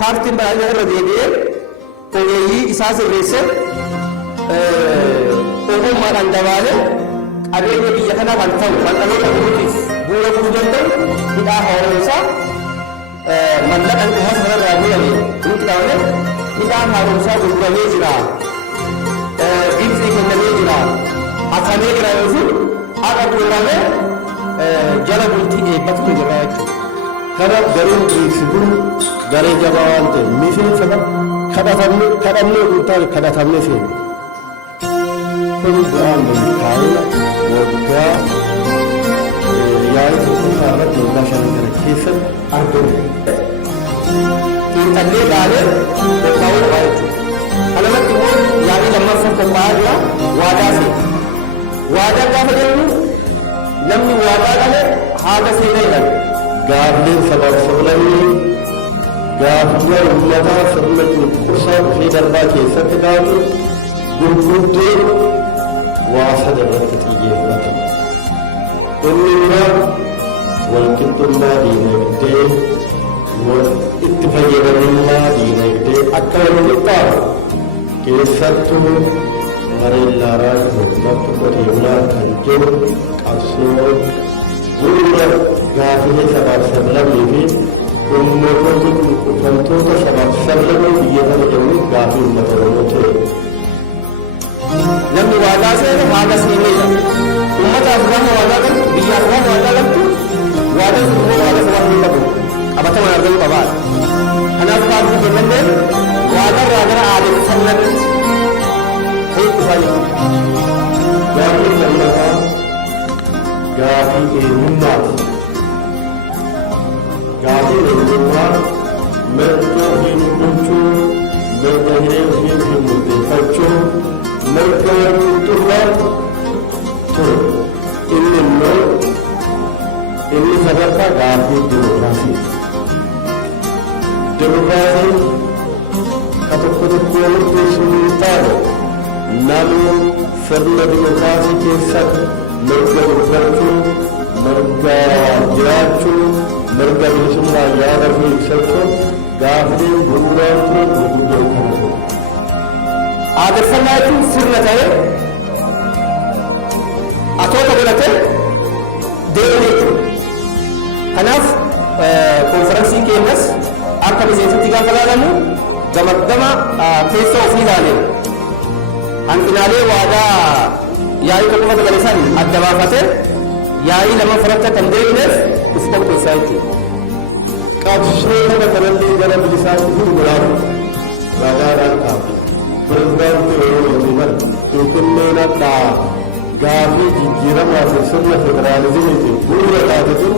paartiin baay'ee irra deebi'ee ogeeyyii isaa sirreessee ogummaadhaan dabaalee qabeenya biyya kanaa kan ta'u kan dhaloota dhufuutiif bu'uura bu'uu danda'u hidhaa haaromsaa mallaqaan dhufaas kanarraa bu'ame inni qixaawame hidhaan haaromsaa gurguramee jira Gibxii kennamee jira hakamee jira yookiin haqa xumuramee jala bultii eebbatu jira jechuudha. Kana gareen beeksisuun garee jabaa waan ta'eef miseensa kadhannee guutaa kadhatamne seenu. Kun bu'aan milkaa'ina waggaa yaa'ii tokkoffaa irratti waggaa shanii kana keessatti argamu. Xiinxallee ilaalee qophaa'uu qaba jechuudha. Kanarratti immoo yaa'ii lammaffaa qophaa'aa jira waadaa seena. Waadaa gaafa jennu namni waadaa galee haala seenaa jedhama. Gaaffiin sabaaf sablammii gaaffiiwwan uummataa sirna cunqursaa dhufee darbaa keessatti kaa'atu gurguddoo waa sadarratti xiyyeeffata. Inni biraa walqixxummaa diinagdee itti fayyadamummaa diinagdee akka wal qixxaawu keessattuu mareen laaraa irratti qotee bulaa kan jiru qabsoo gurgura gaaffilee sabaaf sablammii fi uummattoota cunqurfamtoota sabaaf sablammii biyya kana jiruuf gaaffii uummata Oromoo ture. Namni waadaa seene haala seeneedha. Uummataaf gaafa waadaa galtu biyyaaf gaafa waadaa galtu waadaa sun immoo waadaa sabaaf hin qabu qabatamaan argamuu qabaadha. Kanaaf paartii kennanneen waadarraa gara aadeffannatti ta'ee dhufaa jechuudha. Gaaffii lammataa gaaffii eenyummaati. Gaaffii eenyummaa mirga ofii bulchuu, mirga hiree ofii murteeffachuu, mirga walqixxummaa ture. Inni sadarkaa gaaffii dimokiraasii. Dimokiraasiin ka tokko murteessuu hin taane namni sirna dimokiraasii keessatti mirga dubbachuu, mirga jiraachuu, mirga bilisummaa yaada ofii ibsachuu gaaffileen bu'uuraan ture gurguddoo kana ture. Aadeffannaa jechuun sirna ta'ee atoota godhatee deemee jechuudha. Kanaaf konferansii keenyas akka miseensatti gaafa ilaalamu gamaggama keessa ofii ilaalee hanqinaalee waadaa yaa'ii tokko mata gale san adda baafatee yaa'ii lama fudhatta kan deebineef uf qopheessaa jechuudha. Qabsoo kana kanallee gara bilisaatti hin muraamu ragaadhaan kaa'u. Pirezidaantii Oromoo mara Finfinneen akka gaaffii jijjiiramaa fi sirna federaalizimiitiin bu'uura taate sun